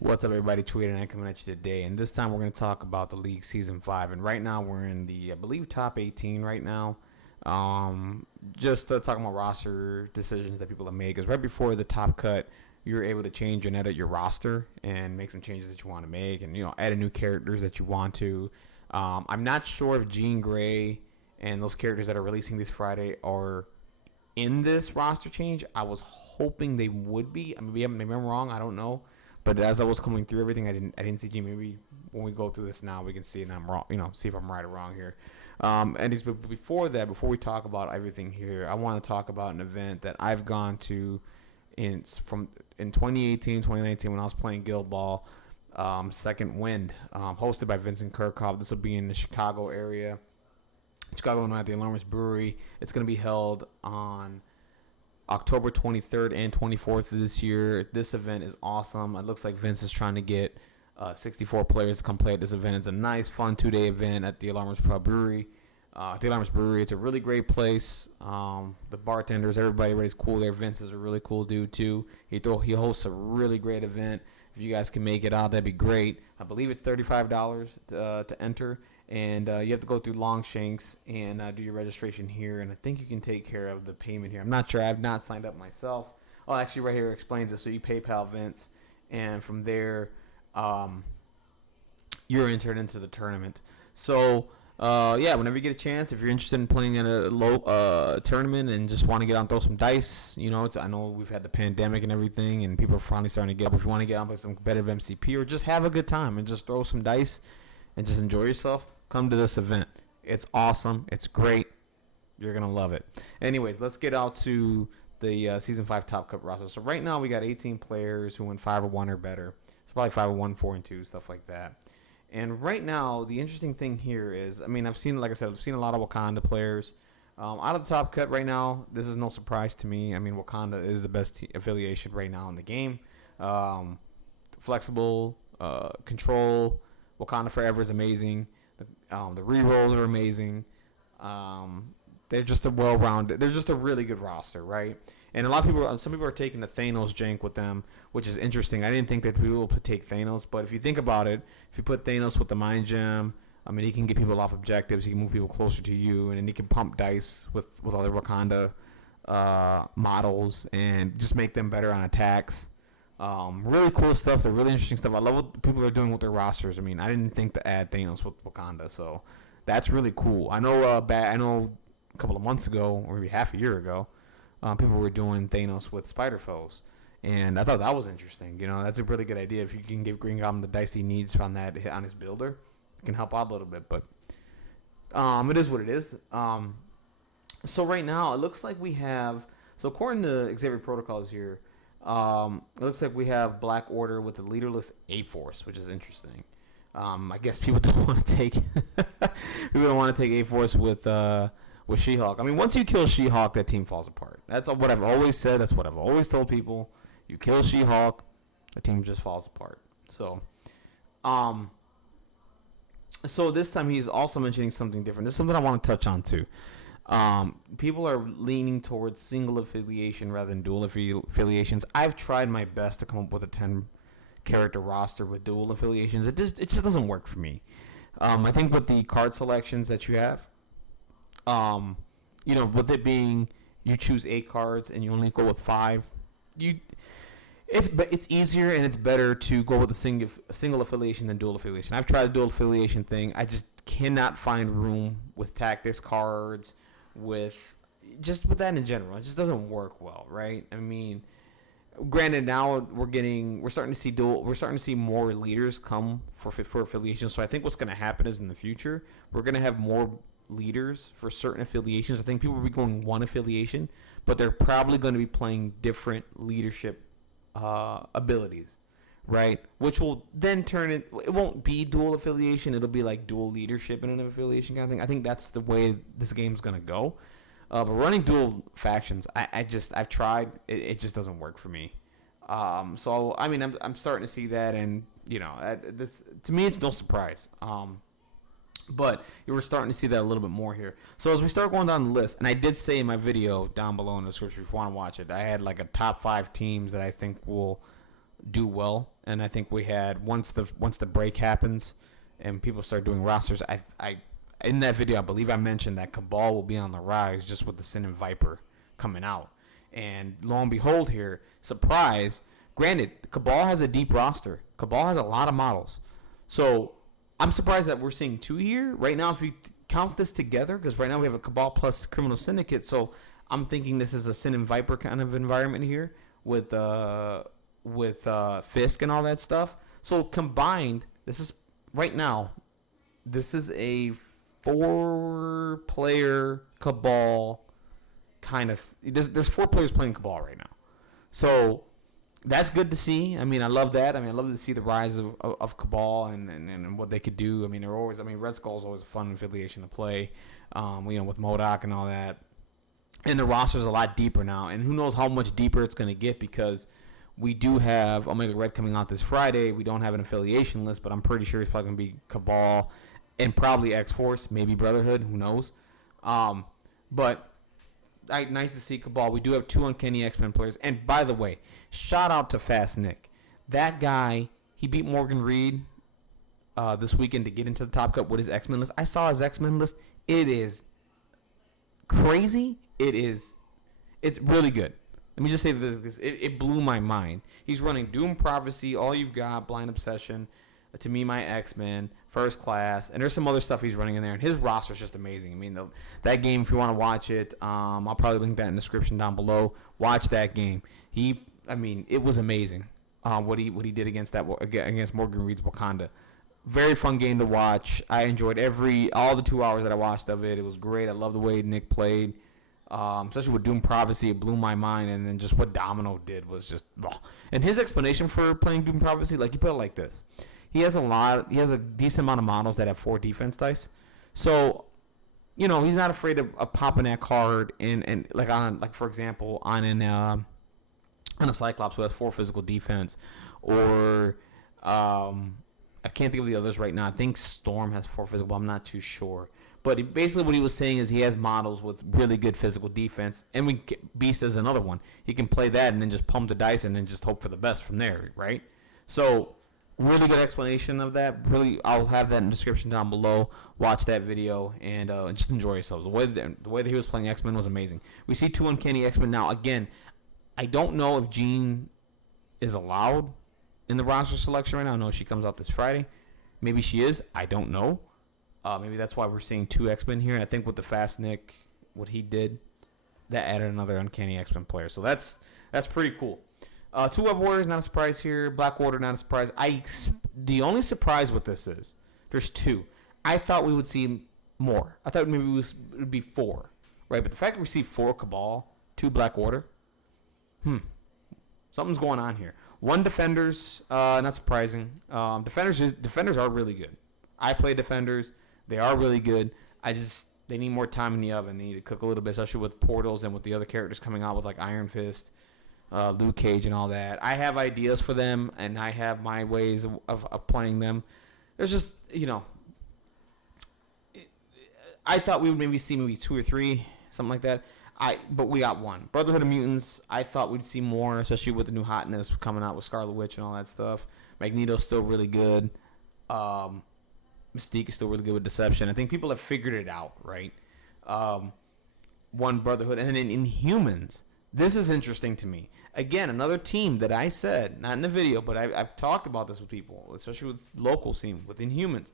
What's up, everybody? Tweeting and coming at you today, and this time we're going to talk about the league season 5. And right now we're in the, I believe, top 18 right now. Just talking about roster decisions that people have made. Because right before the top cut, you're able to change and edit your roster and make some changes that you want to make, and add in new characters that you want to. I'm not sure if Jean Grey and those characters that are releasing this Friday are in this roster change. I was hoping they would be. I mean, maybe I'm wrong. I don't know. But as I was coming through everything, I didn't see G. Maybe when we go through this now, we can see and I'm wrong. See if I'm right or wrong here. But before that, before we talk about everything here, I want to talk about an event that I've gone to in 2018, 2019 when I was playing Guild Ball. Second Wind, hosted by Vincent Kirchhoff. This will be in the Chicago area, Chicago, Illinois, at the Alarmist Brewery. It's going to be held on October 23rd and 24th of this year. This event is awesome. It looks like Vince is trying to get 64 players to come play at this event. It's a nice, fun 2-day event at the Alarmist Brewery. It's a really great place. The bartenders, everybody's cool there. Vince is a really cool dude too. He hosts a really great event. If you guys can make it out, that'd be great. I believe it's $35 to enter, and you have to go through Longshanks and do your registration here, and I think you can take care of the payment here. I'm not sure. I've not signed up myself. Oh, actually, right here it explains it. So you PayPal Vince, and from there, you're entered into the tournament. So, whenever you get a chance, if you're interested in playing in a low tournament and just want to get on, throw some dice, I know we've had the pandemic and everything, and people are finally starting to get up. If you want to get on, play some competitive MCP, or just have a good time and just throw some dice and just enjoy yourself, come to this event. It's awesome. It's great. You're going to love it. Anyways, let's get out to the Season 5 Top Cup roster. So right now we got 18 players who went 5-1 or better. It's probably 5-1, 4-2, stuff like that. And right now, the interesting thing here is, I've seen a lot of Wakanda players. Out of the top cut right now, this is no surprise to me. Wakanda is the best affiliation right now in the game. Flexible, control, Wakanda Forever is amazing. The rerolls are amazing. They're just they're just a really good roster, right? And some people are taking the Thanos jank with them, which is interesting. I didn't think that people would take Thanos, but if you think about it, if you put Thanos with the Mind Gem, he can get people off objectives, he can move people closer to you, and then he can pump dice with other Wakanda models and just make them better on attacks. Really cool stuff. They're really interesting stuff. I love what people are doing with their rosters. I didn't think to add Thanos with Wakanda, so that's really cool. I know a couple of months ago, or maybe half a year ago, people were doing Thanos with Spider Foes, and I thought that was interesting. That's a really good idea. If you can give Green Goblin the dice he needs on that hit on his builder, it can help out a little bit. But it is what it is. So right now, it looks like we have. So according to Xavier protocols here, it looks like we have Black Order with the leaderless A-Force, which is interesting. I guess people don't want to take A-Force with She-Hulk. Once you kill She-Hulk, that team falls apart. That's what I've always said. That's what I've always told people. You kill She-Hulk, the team just falls apart. So, so this time he's also mentioning something different. This is something I want to touch on too. People are leaning towards single affiliation rather than dual affiliations. I've tried my best to come up with a 10-character roster with dual affiliations. It just doesn't work for me. I think with the card selections that you have, with it being you choose 8 cards and you only go with 5, it's easier and it's better to go with a single affiliation than dual affiliation. I've tried the dual affiliation thing. I just cannot find room with tactics cards, with that in general. It just doesn't work well, right? Granted, now we're starting to see more leaders come for affiliations. So I think what's going to happen is in the future we're going to have more leaders for certain affiliations. I think people will be going one affiliation, but they're probably going to be playing different leadership abilities, right? Which will then it won't be dual affiliation. It'll be like dual leadership in an affiliation kind of thing. I think that's the way this game's going to go. But running dual factions, I've tried. It just doesn't work for me. So I'm starting to see that, and this to me it's no surprise. But you were starting to see that a little bit more here. So as we start going down the list, and I did say in my video down below in the description if you want to watch it, I had like a top 5 teams that I think will do well and I think we had once the break happens, and people start doing rosters. I in that video I believe I mentioned that Cabal will be on the rise just with the Sin and Viper coming out, and lo and behold, here surprise. Granted, Cabal has a deep roster. Cabal has a lot of models, so I'm surprised that we're seeing 2 here right now. If you count this together, because right now we have a Cabal plus Criminal Syndicate, so I'm thinking this is a Sin and Viper kind of environment here with Fisk and all that stuff. So combined, this is right now. This is a 4-player Cabal kind of. There's 4 players playing Cabal right now, so that's good to see. I mean, I love that. I mean, I love to see the rise of Cabal and what they could do. I mean, they're always. I mean, Red Skull is always a fun affiliation to play. With MODOK and all that. And the roster's a lot deeper now, and who knows how much deeper it's going to get, because we do have Omega Red coming out this Friday. We don't have an affiliation list, but I'm pretty sure it's probably going to be Cabal and probably X-Force, maybe Brotherhood, who knows. But nice to see Cabal. We do have 2 Uncanny X-Men players. And by the way, shout out to Fastnick. That guy, he beat Morgan Reed this weekend to get into the Top Cup with his X-Men list. I saw his X-Men list. It is crazy. It's really good. Let me just say this. It blew my mind. He's running Doom Prophecy, All You've Got, Blind Obsession, To Me My X-Men, First Class, and there's some other stuff he's running in there, and his roster is just amazing. I mean, that game, if you want to watch it, I'll probably link that in the description down below. Watch that game. It was amazing what he did against Morgan Reed's Wakanda. Very fun game to watch. I enjoyed all the 2 hours that I watched of it. It was great. I love the way Nick played. Especially with Doom Prophecy, it blew my mind, and then just what Domino did was just, and his explanation for playing Doom Prophecy, like, he put it like this: he has a decent amount of models that have 4 defense dice, so he's not afraid of popping that card and for example on a Cyclops who has 4 physical defense, or I can't think of the others right now. I think Storm has 4 physical, but I'm not too sure. But basically what he was saying is he has models with really good physical defense. And Beast is another one. He can play that and then just pump the dice and then just hope for the best from there, right? So really good explanation of that. Really, I'll have that in the description down below. Watch that video and just enjoy yourselves. The way that he was playing X-Men was amazing. We see 2 Uncanny X-Men now. Again, I don't know if Jean is allowed in the roster selection right now. I know she comes out this Friday. Maybe she is. I don't know. Maybe that's why we're seeing 2 X-Men here. And I think with the Fastnick, what he did, that added another Uncanny X-Men player. So that's pretty cool. 2 Web Warriors, not a surprise here. Black Order, not a surprise. The only surprise with this is there's 2. I thought we would see more. I thought maybe it would be 4, right? But the fact that we see 4 Cabal, 2 Black Order, something's going on here. 1 Defenders, not surprising. Defenders are really good. I play Defenders. They are really good. They need more time in the oven. They need to cook a little bit, especially with Portals and with the other characters coming out with like Iron Fist, Luke Cage, and all that. I have ideas for them, and I have my ways of playing them. There's just, I thought we would maybe see 2 or 3, something like that. But we got 1. Brotherhood of Mutants, I thought we'd see more, especially with the new hotness coming out with Scarlet Witch and all that stuff. Magneto's still really good. Mystique is still really good with Deception. I think people have figured it out, right? 1 Brotherhood. And then in Inhumans, this is interesting to me. Again, another team that I said, not in the video, but I've talked about this with people, especially with local scene, with Inhumans.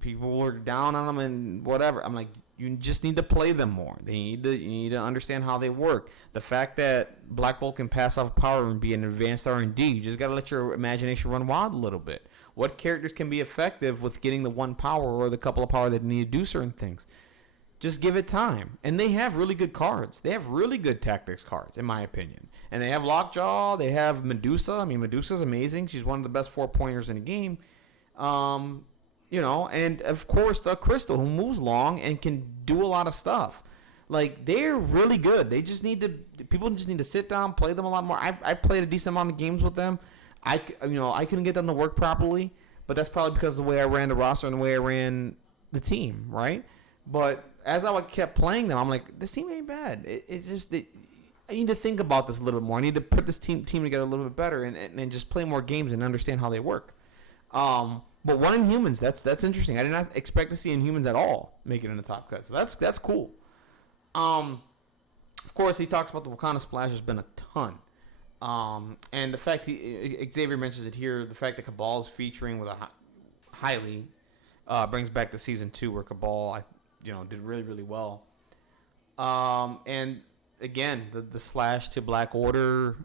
People were down on them and whatever. I'm like, you just need to play them more. You need to understand how they work. The fact that Black Bolt can pass off power and be an advanced R&D, you just got to let your imagination run wild a little bit. What characters can be effective with getting the 1 power or the couple of power that need to do certain things? Just give it time. And they have really good cards. They have really good tactics cards, in my opinion. And they have Lockjaw. They have Medusa. I mean, Medusa's amazing. She's one of the best 4-pointers in the game. And of course the Crystal, who moves long and can do a lot of stuff. Like, they're really good. People just need to sit down, play them a lot more. I played a decent amount of games with them. I couldn't get them to work properly, but that's probably because of the way I ran the roster and the way I ran the team, right? But as I kept playing them, I'm like, this team ain't bad. I need to think about this a little bit more. I need to put this team together a little bit better and just play more games and understand how they work. But one Inhumans, that's interesting. I did not expect to see Inhumans at all make it in the top cut. So that's cool. Of course, he talks about the Wakanda splash. There's been a ton. And the fact Xavier mentions it here, the fact that Cabal is featuring with a highly brings back to season 2 where Cabal, did really, really well. And again, the slash to Black Order,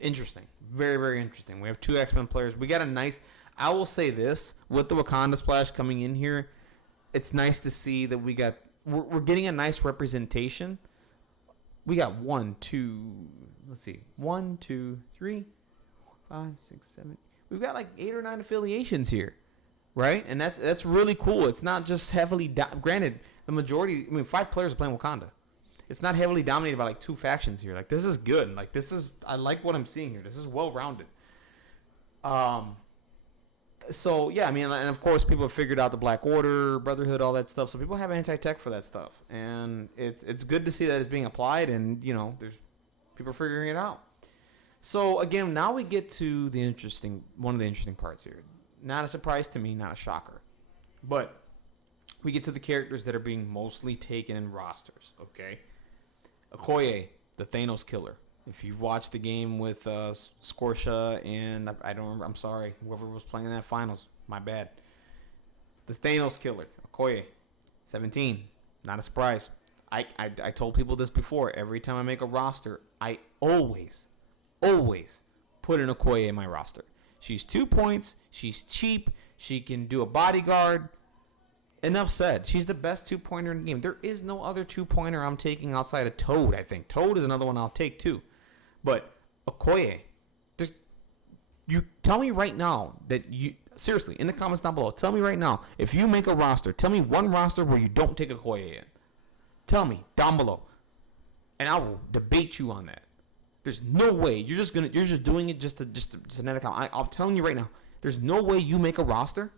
interesting, very, very interesting. We have 2 X-Men players. We got a nice. I will say this, with the Wakanda splash coming in here, it's nice to see that we're getting a nice representation. We got 1, 2, 3, 5, 6, 7. We've got like 8 or 9 affiliations here, right? And that's really cool. It's not just heavily granted, the majority. 5 players are playing Wakanda. It's not heavily dominated by like 2 factions here. Like, this is good. Like, I like what I'm seeing here. This is well rounded. So yeah, and of course people have figured out the Black Order, Brotherhood, all that stuff. So people have anti-tech for that stuff, and it's good to see that it's being applied, and there's people figuring it out. So again, now we get to one of the interesting parts here. Not a surprise to me, not a shocker, but we get to the characters that are being mostly taken in rosters. Okay, Okoye, the Thanos killer. If you've watched the game with Scorsha and I don't remember, I'm sorry, whoever was playing in that finals, my bad. The Thanos killer, Okoye, 17, not a surprise. I told people this before. Every time I make a roster, I always put an Okoye in my roster. She's 2 points. She's cheap. She can do a bodyguard. Enough said. She's the best 2-pointer in the game. There is no other 2-pointer I'm taking outside of Toad, I think. Toad is another one I'll take too. But Okoye, you tell me right now seriously, in the comments down below, tell me right now, if you make a roster, tell me one roster where you don't take Okoye in. Tell me down below, and I will debate you on that. There's no way you're just doing it just to net account. I'm telling you right now, there's no way you make a roster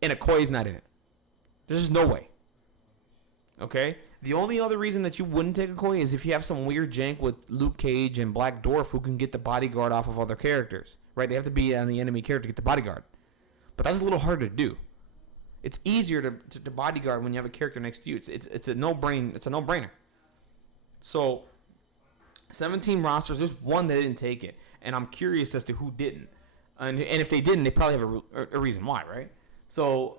and Okoye's not in it. There's just no way. Okay? The only other reason that you wouldn't take Okoye is if you have some weird jank with Luke Cage and Black Dwarf who can get the bodyguard off of other characters. Right? They have to be on the enemy character to get the bodyguard. But that's a little harder to do. It's easier to bodyguard when you have a character next to you. It's a no-brainer. So 17 rosters, there's one that didn't take it. And I'm curious as to who didn't. And if they didn't, they probably have a reason why, right? So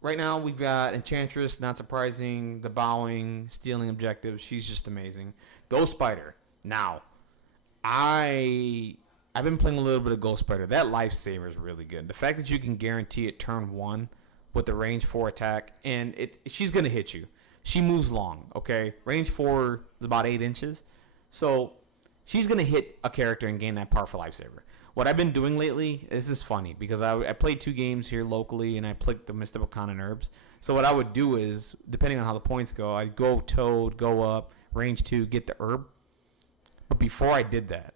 right now, we've got Enchantress, not surprising, the bowing, stealing objectives. She's just amazing. Ghost Spider. Now, I've been playing a little bit of Ghost Spider. That lifesaver is really good. The fact that you can guarantee it turn 1 with the range 4 attack, and she's going to hit you. She moves long, okay? Range 4 is about 8 inches. So she's going to hit a character and gain that powerful lifesaver. What I've been doing lately, this is funny, because I played 2 games here locally, and I played the Mr. Wakanda and Herbs. So what I would do is, depending on how the points go, I'd go Toad, go up, range 2, get the herb. But before I did that,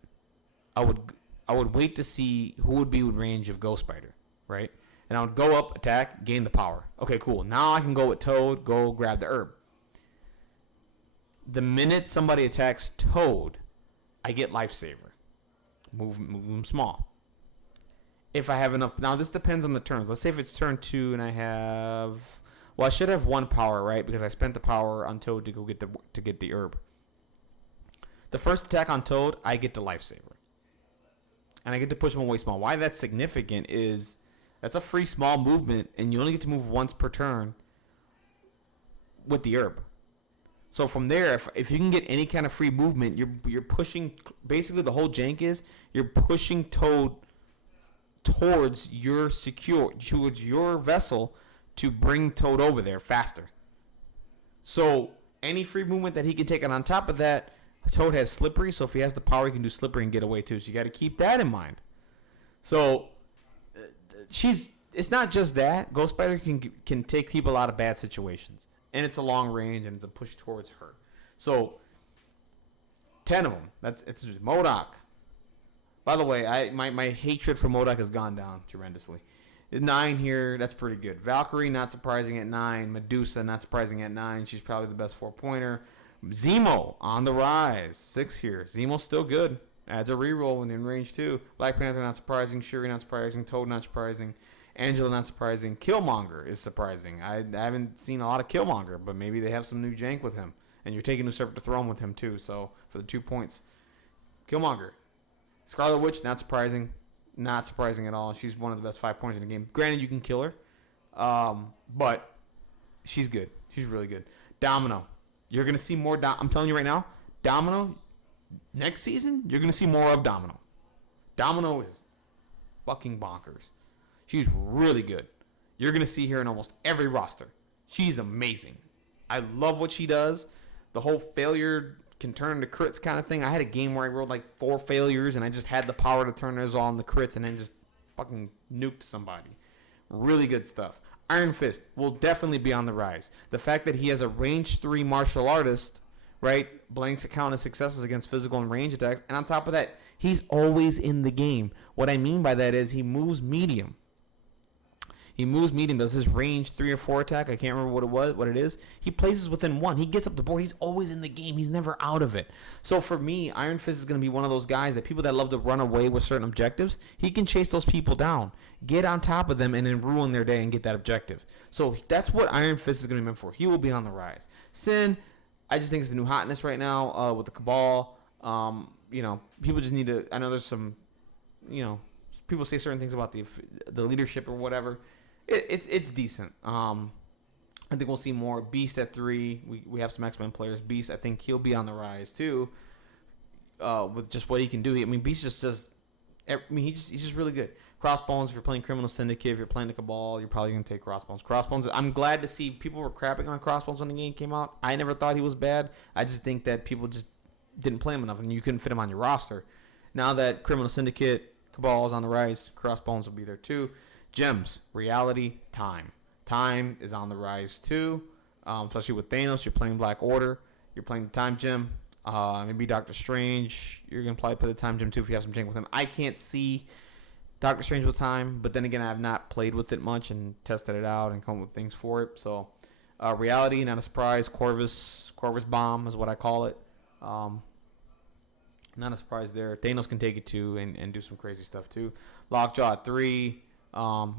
I would wait to see who would be with range of Ghost Spider, right? And I would go up, attack, gain the power. Okay, cool. Now I can go with Toad, go grab the herb. The minute somebody attacks Toad, I get lifesaver. Move them small. If I have enough, now this depends on the turns. Let's say if it's turn 2 and I have, I should have 1 power, right? Because I spent the power on Toad to go get the herb. The first attack on Toad, I get the lifesaver, and I get to push him away small. Why that's significant is that's a free small movement, and you only get to move once per turn with the herb. So from there, if you can get any kind of free movement, you're pushing. Basically, the whole jank is you're pushing Toad towards your vessel to bring Toad over there faster. So any free movement that he can take, and on top of that, Toad has slippery. So if he has the power, he can do slippery and get away too. So you got to keep that in mind. So it's not just that. Ghost Spider can take people out of bad situations. And it's a long range, and it's a push towards her. So, 10 of them. It's just MODOK. By the way, my hatred for MODOK has gone down tremendously. 9 here, that's pretty good. Valkyrie, not surprising at 9. Medusa, not surprising at 9. She's probably the best 4-pointer. Zemo on the rise. 6 here. Zemo's still good. Adds a reroll when in range 2. Black Panther, not surprising. Shuri, not surprising. Toad, not surprising. Angela, not surprising. Killmonger is surprising. I haven't seen a lot of Killmonger, but maybe they have some new jank with him. And you're taking Usurper to Throne with him, too. So, for the 2 points. Killmonger. Scarlet Witch, not surprising. Not surprising at all. She's one of the best 5 points in the game. Granted, you can kill her. But she's good. She's really good. Domino. You're going to see more. I'm telling you right now, Domino, next season, you're going to see more of Domino. Domino is fucking bonkers. She's really good. You're going to see her in almost every roster. She's amazing. I love what she does. The whole failure can turn into crits kind of thing. I had a game where I rolled like 4 failures, and I just had the power to turn those all into crits and then just fucking nuked somebody. Really good stuff. Iron Fist will definitely be on the rise. The fact that he has a range 3 martial artist, right? Blanks account of successes against physical and range attacks. And on top of that, he's always in the game. What I mean by that is he moves medium. He moves medium, does his range 3 or 4 attack. I can't remember what it is. He places within 1. He gets up the board. He's always in the game. He's never out of it. So for me, Iron Fist is going to be one of those guys that people that love to run away with certain objectives, he can chase those people down, get on top of them, and then ruin their day and get that objective. So that's what Iron Fist is going to be meant for. He will be on the rise. Sin, I just think it's the new hotness right now with the Cabal. People just need to. I know there's some, people say certain things about the leadership or whatever. It's decent. I think we'll see more. Beast at 3. We have some X-Men players. Beast, I think he'll be on the rise too. With just what he can do. Beast just does. He's just really good. Crossbones. If you're playing Criminal Syndicate, if you're playing the Cabal, you're probably gonna take Crossbones. Crossbones. I'm glad to see people were crapping on Crossbones when the game came out. I never thought he was bad. I just think that people just didn't play him enough, and you couldn't fit him on your roster. Now that Criminal Syndicate, Cabal is on the rise, Crossbones will be there too. Gems, reality, time. Time is on the rise too, especially with Thanos. You're playing Black Order. You're playing the Time Gem. Maybe Doctor Strange. You're going to probably play the Time Gem too if you have some jank with him. I can't see Doctor Strange with time, but then again, I have not played with it much and tested it out and come up with things for it. So, reality, not a surprise. Corvus Bomb is what I call it. Not a surprise there. Thanos can take it too and do some crazy stuff too. Lockjaw at 3.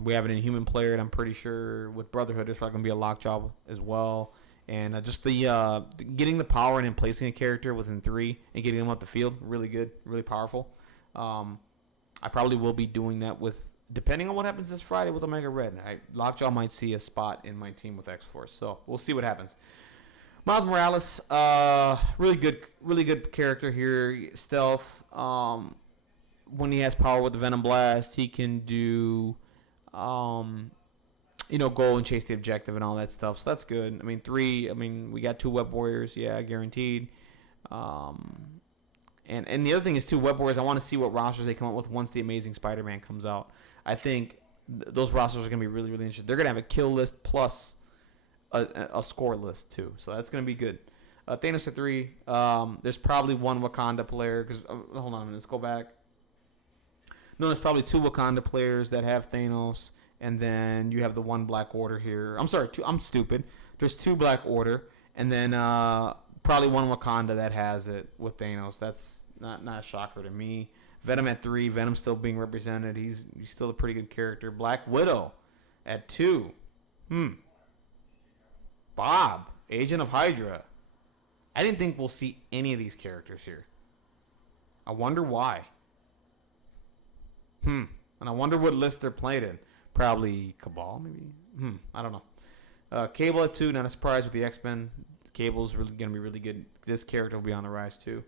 We have an Inhuman player, and I'm pretty sure with Brotherhood, there's probably going to be a Lockjaw as well. And just the getting the power and then placing a character within 3 and getting them up the field, really good, really powerful. I probably will be doing that with, depending on what happens this Friday with Omega Red. Lockjaw might see a spot in my team with X-Force, so we'll see what happens. Miles Morales, really good character here. Stealth. When he has power with the Venom Blast, he can do, go and chase the objective and all that stuff. So that's good. 3. We got 2 Web Warriors, yeah, guaranteed. And the other thing is, too, Web Warriors, I want to see what rosters they come up with once the Amazing Spider-Man comes out. I think those rosters are going to be really, really interesting. They're going to have a kill list plus a score list, too. So that's going to be good. Thanos at 3. There's probably 1 Wakanda player. Because hold on a minute. Let's go back. No, there's probably 2 Wakanda players that have Thanos. And then you have the 1 Black Order here. I'm sorry. 2. I'm stupid. There's 2 Black Order. And then probably 1 Wakanda that has it with Thanos. That's not a shocker to me. Venom at 3. Venom still being represented. He's still a pretty good character. Black Widow at 2. Bob, Agent of Hydra. I didn't think we'll see any of these characters here. I wonder why. And I wonder what list they're played in. Probably Cabal, maybe. I don't know. Cable at 2, not a surprise with the X-Men. Cable's really going to be really good. This character will be on the rise too.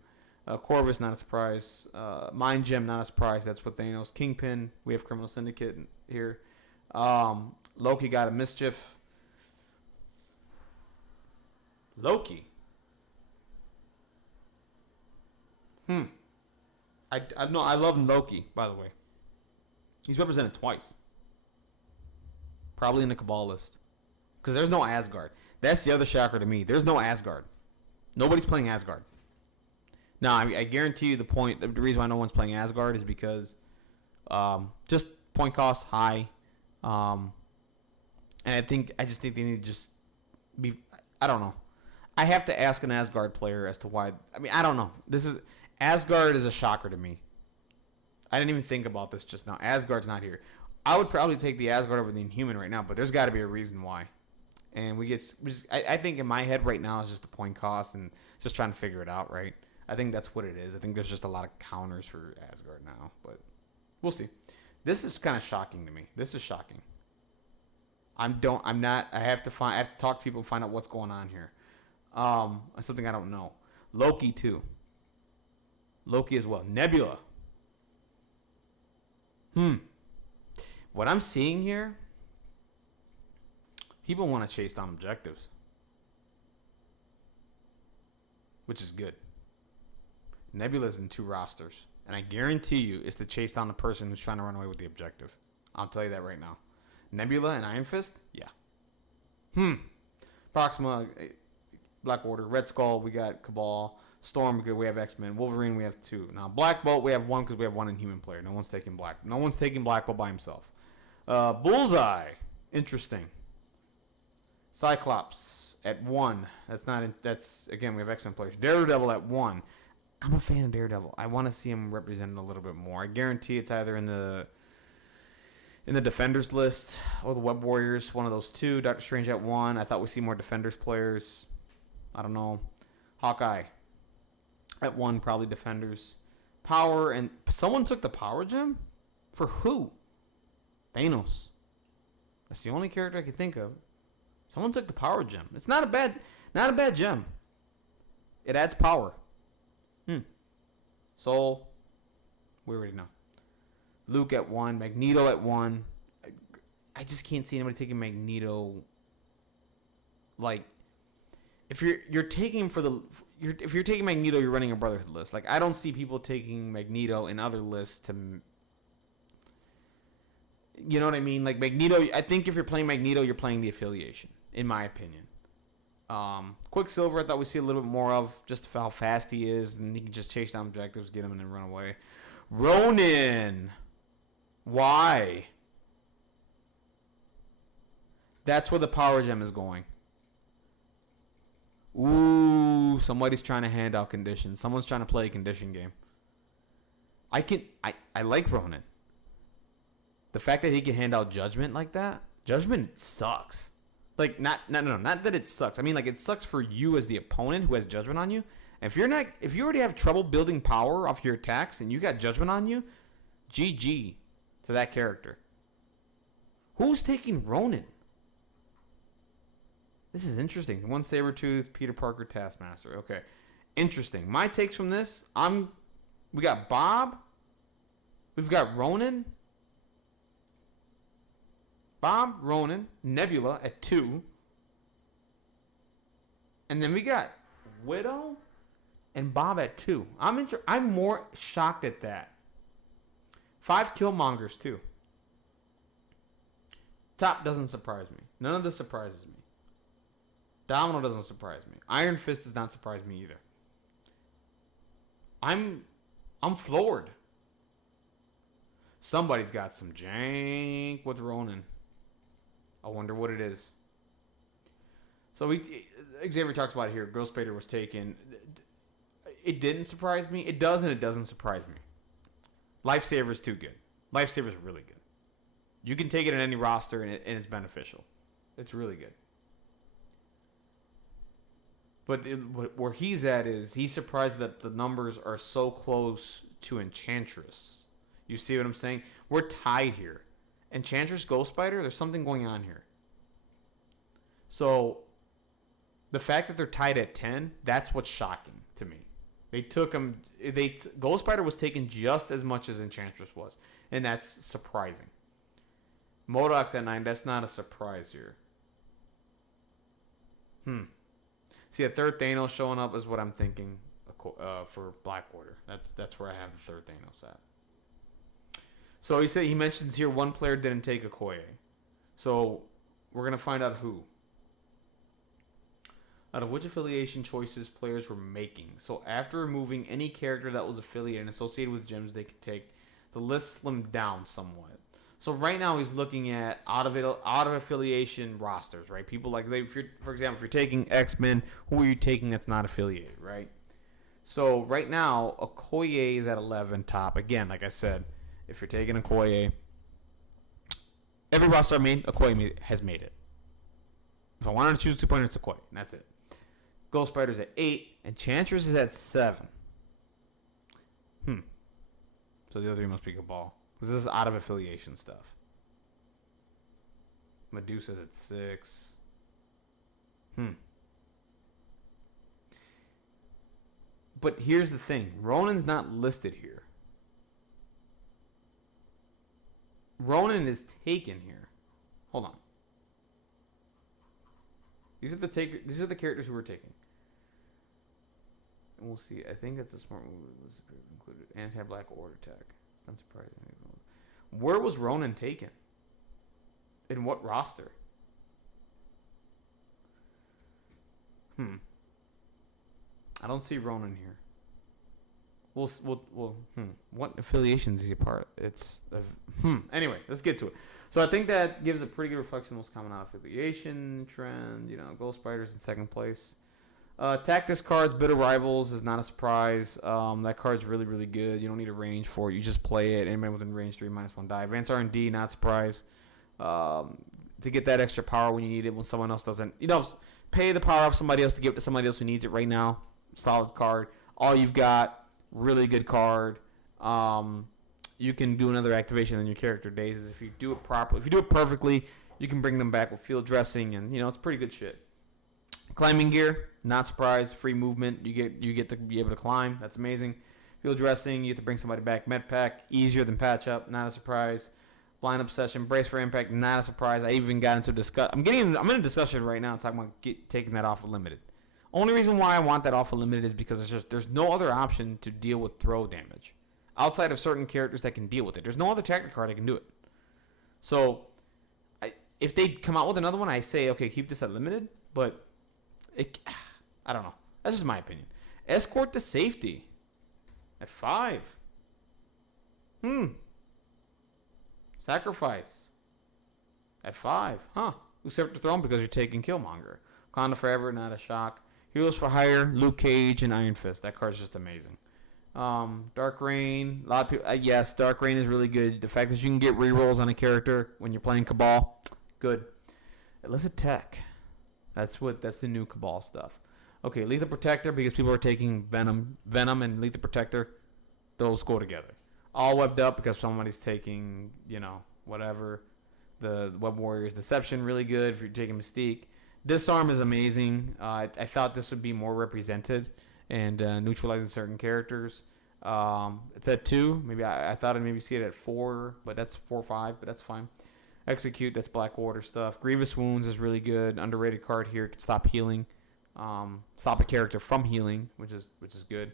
Corvus, not a surprise. Mind Gem, not a surprise. That's what Thanos. Kingpin, we have Criminal Syndicate here. Loki got a Mischief. Loki. I love Loki, by the way. He's represented twice. Probably in the Cabal list. Because there's no Asgard. That's the other shocker to me. There's no Asgard. Nobody's playing Asgard. Now, I guarantee you the reason why no one's playing Asgard is because just point cost high. And I just think they need to just be, I don't know. I have to ask an Asgard player as to why. I mean, I don't know. Asgard is a shocker to me. I didn't even think about this just now. Asgard's not here. I would probably take the Asgard over the Inhuman right now, but there's got to be a reason why. And I think in my head right now is just the point cost and just trying to figure it out, right? I think that's what it is. I think there's just a lot of counters for Asgard now, but we'll see. This is kind of shocking to me. This is shocking. I have to talk to people and find out what's going on here. Something I don't know. Loki too. Loki as well. Nebula. What I'm seeing here, people want to chase down objectives, which is good. Nebula's in 2 rosters, and I guarantee you it's to chase down the person who's trying to run away with the objective. I'll tell you that right now. Nebula and Iron Fist? Yeah. Proxima, Black Order, Red Skull, we got Cabal. Storm, we have X-Men. Wolverine, we have 2. Now, Black Bolt, we have 1 because we have 1 Inhuman player. No one's taking Black. No one's taking Black Bolt by himself. Bullseye, interesting. Cyclops at 1. That's again, we have X-Men players. Daredevil at 1. I'm a fan of Daredevil. I want to see him represented a little bit more. I guarantee it's either in the Defenders list or the Web Warriors, one of those 2. Doctor Strange at 1. I thought we'd see more Defenders players. I don't know. Hawkeye at 1, probably Defenders. Power, and someone took the Power Gem? For who? Thanos. That's the only character I could think of. Someone took the Power Gem. It's not a bad gem. It adds power. Soul, we already know. Luke at 1, Magneto at 1. I just can't see anybody taking Magneto. Like, if you're taking him if you're taking Magneto, you're running a Brotherhood list. Like, I don't see people taking Magneto in other lists to, you know what I mean? Like, Magneto, I think if you're playing Magneto, you're playing the affiliation, in my opinion. Quicksilver, I thought we'd see a little bit more of, just how fast he is, and he can just chase down objectives, get him, and then run away. Ronin. Why? That's where the Power Gem is going. Ooh, somebody's trying to hand out conditions. Someone's trying to play a condition game. I like Ronin. The fact that he can hand out Judgment like that, Judgment sucks. Like, not that it sucks. I mean, like, it sucks for you as the opponent who has Judgment on you. And if you already have trouble building power off your attacks and you got Judgment on you, GG to that character. Who's taking Ronin? This is interesting. 1 Sabretooth, Peter Parker, Taskmaster. Okay. Interesting. My takes from this, we got Bob. We've got Ronin. Bob, Ronin, Nebula at 2. And then we got Widow and Bob at 2. I'm more shocked at that. 5 Killmongers too. Top doesn't surprise me. None of this surprises me. Domino doesn't surprise me. Iron Fist does not surprise me either. I'm floored. Somebody's got some jank with Ronin. I wonder what it is. So Xavier talks about it here. Ghost Spader was taken. It didn't surprise me. It does and it doesn't surprise me. Lifesaver's too good. Lifesaver's really good. You can take it in any roster and it's beneficial. It's really good. But where he's at is he's surprised that the numbers are so close to Enchantress. You see what I'm saying? We're tied here. Enchantress, Ghost Spider, there's something going on here. So, the fact that they're tied at 10, that's what's shocking to me. They took him. Ghost Spider was taken just as much as Enchantress was, and that's surprising. MODOK's at 9. That's not a surprise here. See, a third Thanos showing up is what I'm thinking for Black Order. That's where I have the third Thanos at. So he mentions here 1 player didn't take Okoye. So we're going to find out who. Out of which affiliation choices players were making. So after removing any character that was affiliated and associated with gems they could take, the list slimmed down somewhat. So right now he's looking at out of affiliation rosters, right? People like for example, if you're taking X-Men, who are you taking that's not affiliated, right? So right now Okoye is at 11 top. Again, like I said, if you're taking Okoye, every roster I made, Okoye has made it. If I wanted to choose 2-pointer, it's Okoye, and that's it. Ghost Spider's at 8, and Chantress is at 7. So the other three must be Cabal. Because this is out of affiliation stuff. Medusa's at 6. But here's the thing. Ronan's not listed here. Ronan is taken here. Hold on. These are the characters who we're taking. And we'll see. I think that's a smart move. Was included anti-black order tech. It's unsurprising. Where was Ronan taken? In what roster? I don't see Ronan here. What affiliations is he a part of? Anyway, let's get to it. So I think that gives a pretty good reflection of what's coming out of affiliation trend. Ghost Spiders in second place. Tactics cards, Bitter Rivals is not a surprise. That card's really, really good. You don't need a range for it. You just play it. Anybody within range 3 -1 die. Advanced R&D, not a surprise. To get that extra power when you need it, when someone else doesn't. Pay the power of somebody else to give it to somebody else who needs it right now. Solid card. All you've got, really good card. You can do another activation in your character days. If you do it properly, if you do it perfectly, you can bring them back with field dressing, and it's pretty good shit. Climbing gear, not surprised. Free movement, you get to be able to climb. That's amazing. Field dressing, you get to bring somebody back. Med pack, easier than patch up, not a surprise. Blind obsession, brace for impact, not a surprise. I even got into I'm in a discussion right now talking about taking that off of limited. Only reason why I want that off of limited is because there's no other option to deal with throw damage outside of certain characters that can deal with it. There's no other tactic card that can do it. So if they come out with another one, I say okay, keep this at limited, but. I don't know. That's just my opinion. Escort to safety at 5. Sacrifice at 5. Usurp the throne because you're taking Killmonger. Wakanda Forever, not a shock. Heroes for Hire, Luke Cage, and Iron Fist. That card's just amazing. Dark Reign. A lot of people. Yes, Dark Reign is really good. The fact that you can get rerolls on a character when you're playing Cabal, good. Illicit Tech. That's the new Cabal stuff. Okay, Lethal Protector, because people are taking Venom and Lethal Protector, those go together. All webbed up because somebody's taking, whatever. The Web Warriors Deception, really good if you're taking Mystique. Disarm is amazing. I thought this would be more represented and neutralizing certain characters. It's at 2. Maybe I thought I'd maybe see it at 4, but that's 4 or 5, but that's fine. Execute, that's Black Order stuff. Grievous Wounds is really good. Underrated card here. Can stop healing. Stop a character from healing, which is good.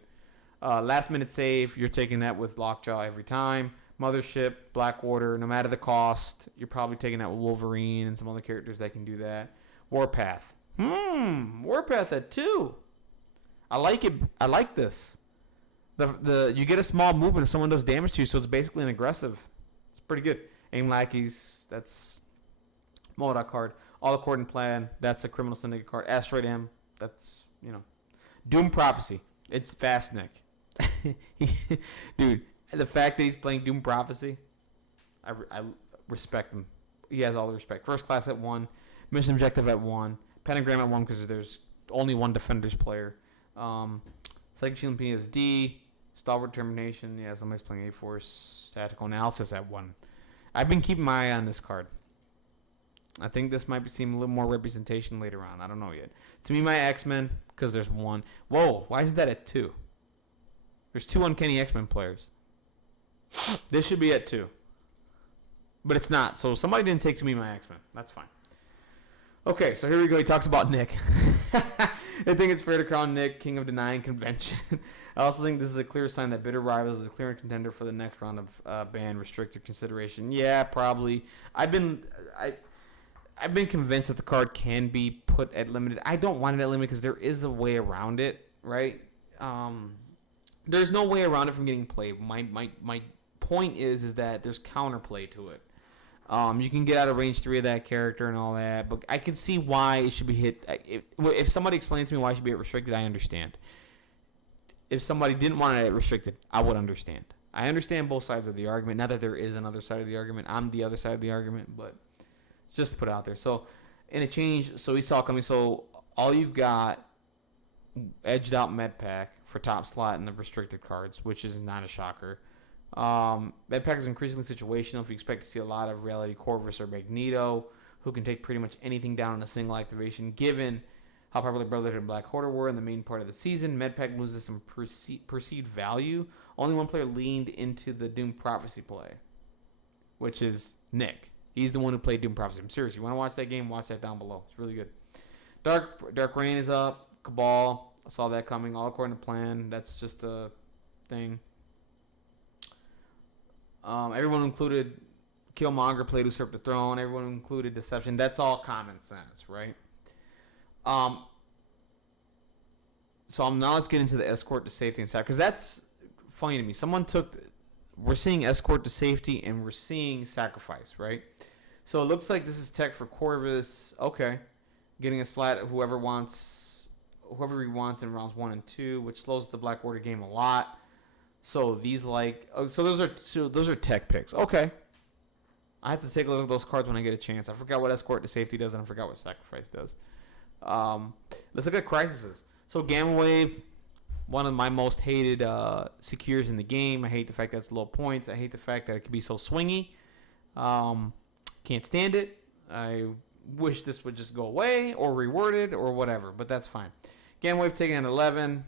Last minute save, you're taking that with Lockjaw every time. Mothership, Black Order, no matter the cost, you're probably taking that with Wolverine and some other characters that can do that. Warpath. Warpath at 2. I like it. I like this. You get a small movement if someone does damage to you, so it's basically an aggressive. It's pretty good. Aim Lackeys, that's Modoc card. All According Plan, that's a Criminal Syndicate card. Asteroid M, that's, Doom Prophecy, it's Fastnick. Dude, the fact that he's playing Doom Prophecy, I respect him. He has all the respect. First Class at 1, Mission Objective at 1, Pentagram at 1 because there's only one Defenders player. Psychic Shield PSD, Stalwart Determination, yeah, somebody's playing A-Force, Tactical Analysis at 1. I've been keeping my eye on this card. I think this might seem a little more representation later on. I don't know yet. To me, my X-Men, because there's 1. Whoa, why is that at 2? There's 2 Uncanny X-Men players. This should be at 2. But it's not. So somebody didn't take To Me, my X-Men. That's fine. Okay, so here we go. He talks about Nick. I think it's fair to crown Nick King of Denying Convention. I also think this is a clear sign that Bitter Rivals is a clear contender for the next round of ban restricted consideration. Yeah, probably. I've been convinced that the card can be put at limited. I don't want it at limited because there is a way around it, right? There's no way around it from getting played. My point is that there's counterplay to it. You can get out of range 3 of that character and all that, but I can see why it should be hit. If somebody explains to me why it should be hit restricted, I understand. If somebody didn't want it restricted, I would understand. I understand both sides of the argument. Not that there is another side of the argument. I'm the other side of the argument, but just to put it out there. So, in a change, so we saw coming. So, all you've got edged out med pack for top slot in the restricted cards, which is not a shocker. Med pack is increasingly situational. If you expect to see a lot of Reality Corvus or Magneto, who can take pretty much anything down in a single activation, given how popular Brotherhood and Black Order were in the main part of the season, Medpack loses some perceived value. Only one player leaned into the Doom Prophecy play, which is Nick. He's the one who played Doom Prophecy. I'm serious. You want to watch that game? Watch that down below. It's really good. Dark Reign is up. Cabal. I saw that coming. All according to plan. That's just a thing. Everyone included Killmonger played Usurp the Throne. Everyone included Deception. That's all common sense, right? So now let's get into the escort to safety and sacrifice, because that's funny to me. We're seeing escort to safety and we're seeing sacrifice, right? So it looks like this is tech for Corvus. Okay, getting a splat whoever he wants in rounds 1 and 2, which slows the Black Order game a lot. So those are tech picks. Okay, I have to take a look at those cards when I get a chance. I forgot what escort to safety does, and I forgot what sacrifice does. Let's look at crises. So Gamma Wave, one of my most hated secures in the game. I hate the fact that it's low points. I hate the fact that it can be so swingy. Can't stand it. I wish this would just go away or reworded or whatever, but that's fine. Gamma Wave taking at 11.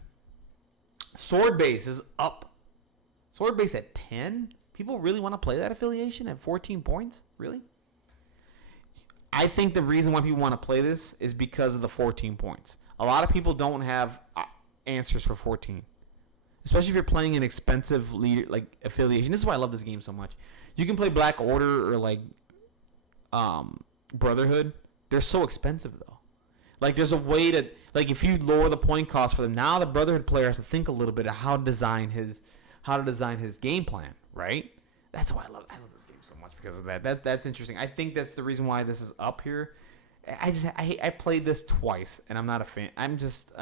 Sword Base is up. Sword Base at 10? People really want to play that affiliation at 14 points? Really? I think the reason why people want to play this is because of the 14 points. A lot of people don't have answers for 14. Especially if you're playing an expensive leader, like affiliation. This is why I love this game so much. You can play Black Order or like Brotherhood. They're so expensive though. Like there's a way to, like if you lower the point cost for them, now the Brotherhood player has to think a little bit of how to design his game plan, right? That's why I love this game so much, because of that. That's interesting. I think that's the reason why this is up here. I played this twice and I'm not a fan. I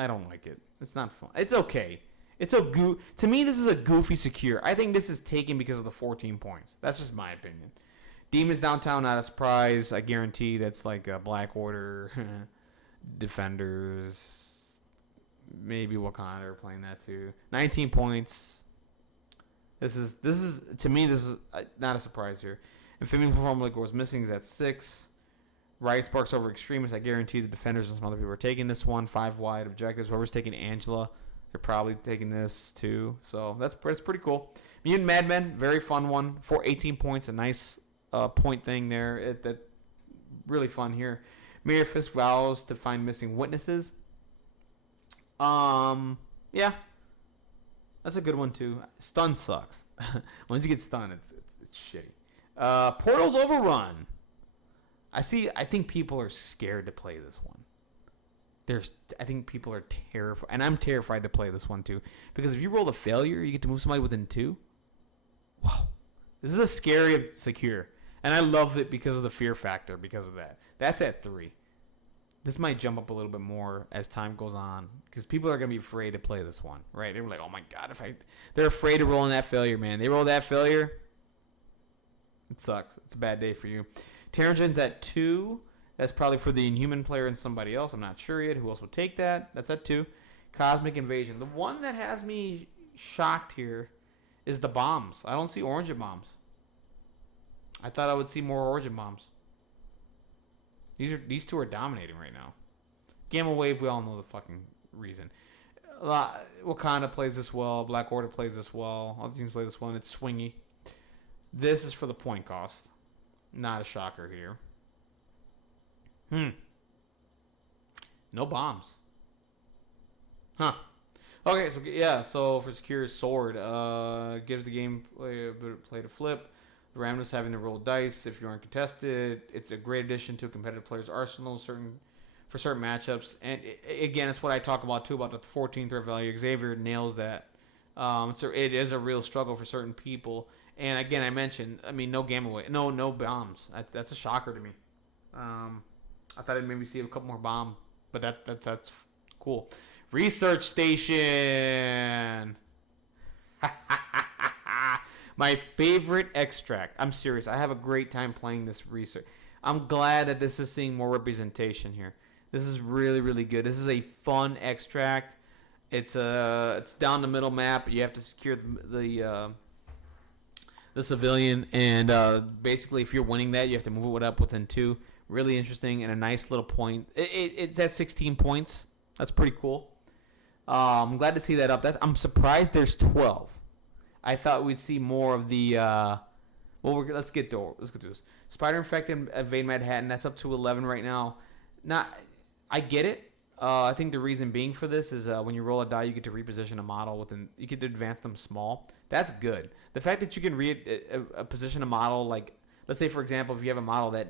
don't like it. It's not fun. It's okay. To me, this is a goofy secure. I think this is taken because of the 14 points. That's just my opinion. Demons Downtown, not a surprise. I guarantee that's like a Black Order, Defenders, maybe Wakanda are playing that too. 19 points. This is to me, this is not a surprise here. Amphibian Formula was missing is at 6. Riot Sparks over Extremists. I guarantee the Defenders and some other people are taking this one. 5 wide objectives. Whoever's taking Angela, they're probably taking this too. So that's pretty cool. Mutant Madmen, very fun one. 18 points, a nice point thing there. That really fun here. Mirror Fist vows to find missing witnesses. Yeah, that's a good one too. Stun sucks. Once you get stunned, it's shitty. Portals Overrun. I think people are scared to play this one. I think people are terrified, and I'm terrified to play this one too, because if you roll the failure, you get to move somebody within 2. Wow, this is a scary secure, and I love it because of the fear factor. Because of that, that's at 3. This might jump up a little bit more as time goes on, because people are gonna be afraid to play this one, right? They're like, oh my god, they're afraid of rolling that failure, man. They roll that failure, it sucks. It's a bad day for you. Terrigen's at 2. That's probably for the Inhuman player and somebody else. I'm not sure yet. Who else would take that? That's at 2. Cosmic Invasion. The one that has me shocked here is the bombs. I don't see Origin bombs. I thought I would see more Origin bombs. These two are dominating right now. Gamma Wave, we all know the fucking reason. Wakanda plays this well. Black Order plays this well. Other teams play this one. It's swingy. This is for the point cost. Not a shocker here. No bombs. Huh. Okay, so for Secure Sword, gives the game play to flip. The randomness having to roll dice if you're uncontested. It's a great addition to a competitive player's arsenal for certain matchups. And again, it's what I talk about too, about the 14 threat value. Xavier nails that. It is a real struggle for certain people. And again, I mentioned, no gamma wave, no bombs. That's a shocker to me. I thought I'd maybe see a couple more bomb, but that's cool. Research station. My favorite extract. I'm serious. I have a great time playing this research. I'm glad that this is seeing more representation here. This is really, really good. This is a fun extract. It's down the middle map. You have to secure the civilian, and basically, if you're winning that, you have to move it up within 2. Really interesting and a nice little point. It's at 16 points. That's pretty cool. I'm glad to see that up. I'm surprised there's 12. I thought we'd see more of the. Let's get through this. Spider infected invade Manhattan. That's up to 11 right now. I get it. I think the reason being for this is when you roll a die, you get to reposition a model within. You get to advance them small. That's good. The fact that you can position a model, like let's say for example, if you have a model that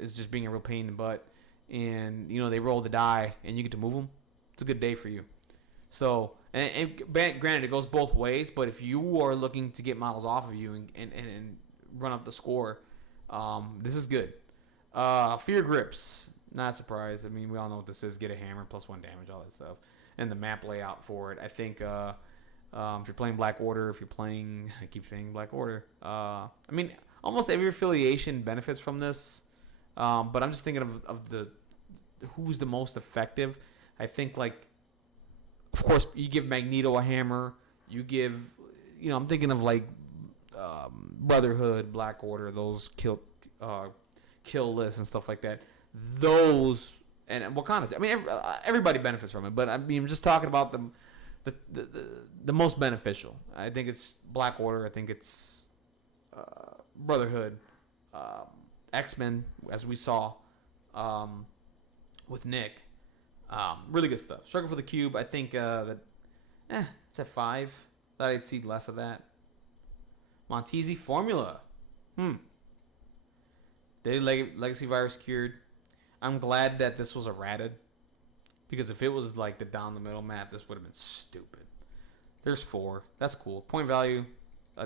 is just being a real pain in the butt, and they roll the die and you get to move them, it's a good day for you. So, and granted, it goes both ways. But if you are looking to get models off of you and run up the score, this is good. Fear grips. Not surprised. We all know what this is. Get a hammer, +1 damage, all that stuff. And the map layout for it. I think if you're playing Black Order, I keep saying Black Order. Almost every affiliation benefits from this. But I'm just thinking of the who's the most effective. I think, of course, you give Magneto a hammer. You give, I'm thinking of Brotherhood, Black Order, those kill lists and stuff like that. Those and Wakanda. Everybody benefits from it, but I'm just talking about the most beneficial. I think it's Black Order. I think it's Brotherhood, X-Men, as we saw with Nick. Really good stuff. Struggle for the Cube. I think it's at 5. Thought I'd see less of that. Montesi Formula. Legacy virus cured. I'm glad that this was errated, because if it was like the down the middle map, this would have been stupid. There's 4. That's cool. Point value.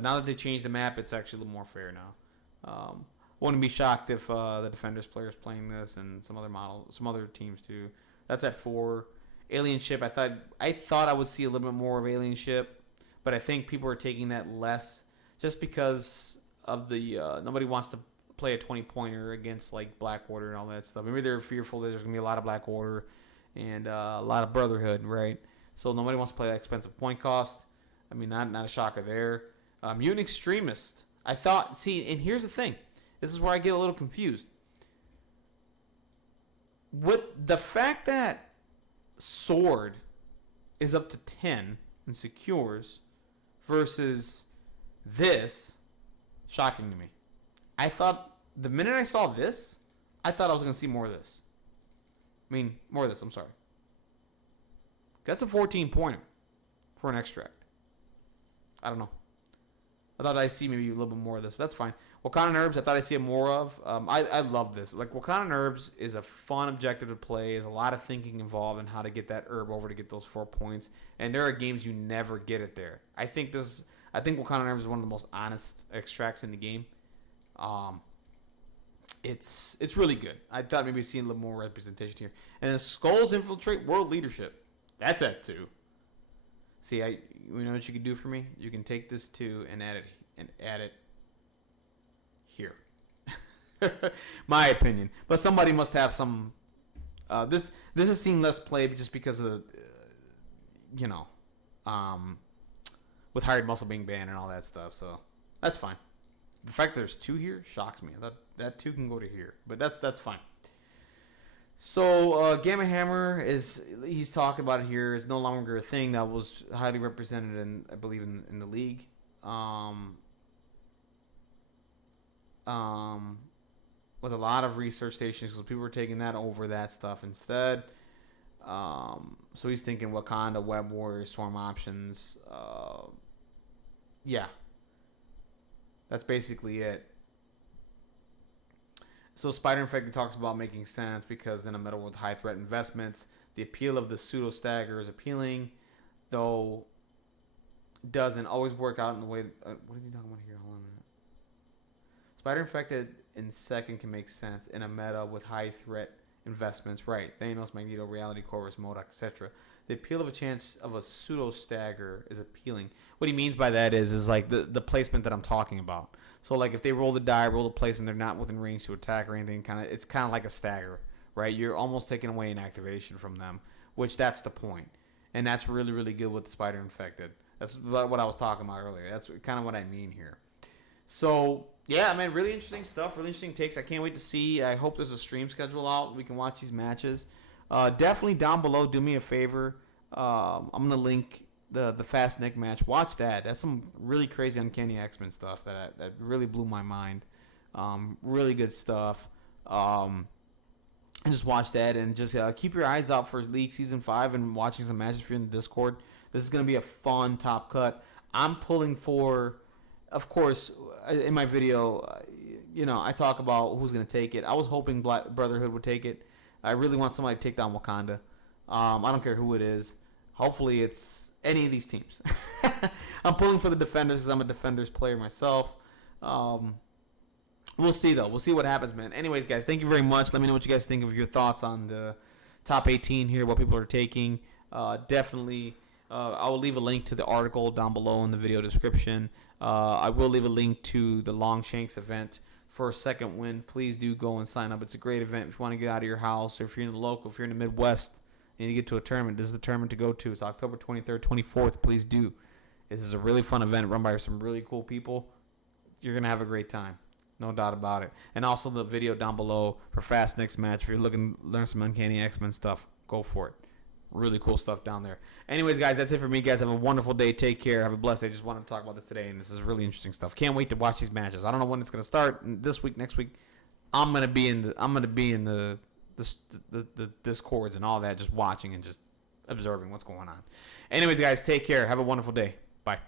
Now that they changed the map, it's actually a little more fair now. Wouldn't be shocked if the Defenders players playing this and some other teams too. That's at 4. Alien ship. I thought I would see a little bit more of alien ship, but I think people are taking that less just because of the nobody wants to play a 20-pointer against Black Order and all that stuff. Maybe they're fearful that there's gonna be a lot of Black Order and a lot of Brotherhood, right? So nobody wants to play that expensive point cost. Not a shocker there. Mutant Extremist. And here's the thing. This is where I get a little confused. The fact that Sword is up to 10 and secures versus this, shocking to me. I thought the minute I saw this, I thought I was going to see more of this. More of this, I'm sorry. That's a 14-pointer for an extract. I don't know. I thought I'd see maybe a little bit more of this. But that's fine. Wakanda Herbs, I thought I'd see more of. I love this. Wakanda Herbs is a fun objective to play. There's a lot of thinking involved in how to get that herb over to get those 4 points. And there are games you never get it there. I think Wakanda Herbs is one of the most honest extracts in the game. It's really good. I thought maybe seeing a little more representation here. And then Skulls Infiltrate World Leadership. That's at 2. See, you know what you can do for me? You can take this 2 and add it here. My opinion. But somebody must have some. This has seen less play just because of the, with Hired Muscle being banned and all that stuff. So that's fine. The fact that there's 2 here shocks me. I thought that 2 can go to here, but that's fine. So Gamma Hammer he's talking about it here, is no longer a thing that was highly represented in, I believe, in the league. With a lot of research stations, because people were taking that over that stuff instead. So he's thinking Wakanda, Web Warriors, Swarm options. Yeah. That's basically it. So Spider Infected talks about making sense because in a middle with high threat investments, the appeal of the pseudo stagger is appealing, though doesn't always work out in the way. What is he talking about here? Hold on a minute. Spider Infected in second can make sense in a meta with high threat investments. Right. Thanos, Magneto, Reality Corvus, MODOK, etc. The appeal of a chance of a pseudo stagger is appealing. What he means by that is like the placement that I'm talking about. So like if they roll the die, roll the place, and they're not within range to attack or anything, it's kind of like a stagger, right? You're almost taking away an activation from them, which that's the point, and that's really really good with the Spider Infected. That's what I was talking about earlier. That's kind of what I mean here. So yeah, man, really interesting stuff. Really interesting takes. I can't wait to see. I hope there's a stream schedule out. We can watch these matches. Definitely down below, do me a favor. I'm gonna link the Fastnick match. Watch that. That's some really crazy Uncanny X-Men stuff that really blew my mind. Really good stuff. And just watch that and just keep your eyes out for League Season 5 and watching some matches if you're in the Discord. This is gonna be a fun top cut. I'm pulling for, of course, in my video, I talk about who's gonna take it. I was hoping Black Brotherhood would take it. I really want somebody to take down Wakanda. I don't care who it is. Hopefully it's any of these teams. I'm pulling for the Defenders because I'm a Defenders player myself. We'll see, though. We'll see what happens, man. Anyways, guys, thank you very much. Let me know what you guys think of your thoughts on the top 18 here, what people are taking. Definitely, I will leave a link to the article down below in the video description. I will leave a link to the Longshanks event for a second win. Please do go and sign up. It's a great event. If you want to get out of your house, or if you're in the local, if you're in the Midwest, and you get to a tournament, this is the tournament to go to. It's October 23rd, 24th. Please do. This is a really fun event run by some really cool people. You're going to have a great time. No doubt about it. And also the video down below for Fastnicks match. If you're looking to learn some Uncanny X-Men stuff, go for it. Really cool stuff down there. Anyways, guys, that's it for me. Guys, have a wonderful day. Take care. Have a blessed day. Just wanted to talk about this today, and this is really interesting stuff. Can't wait to watch these matches. I don't know when it's going to start. This week, next week, I'm going to be in the Discords and all that, just watching and just observing what's going on. Anyways, guys, take care. Have a wonderful day. Bye.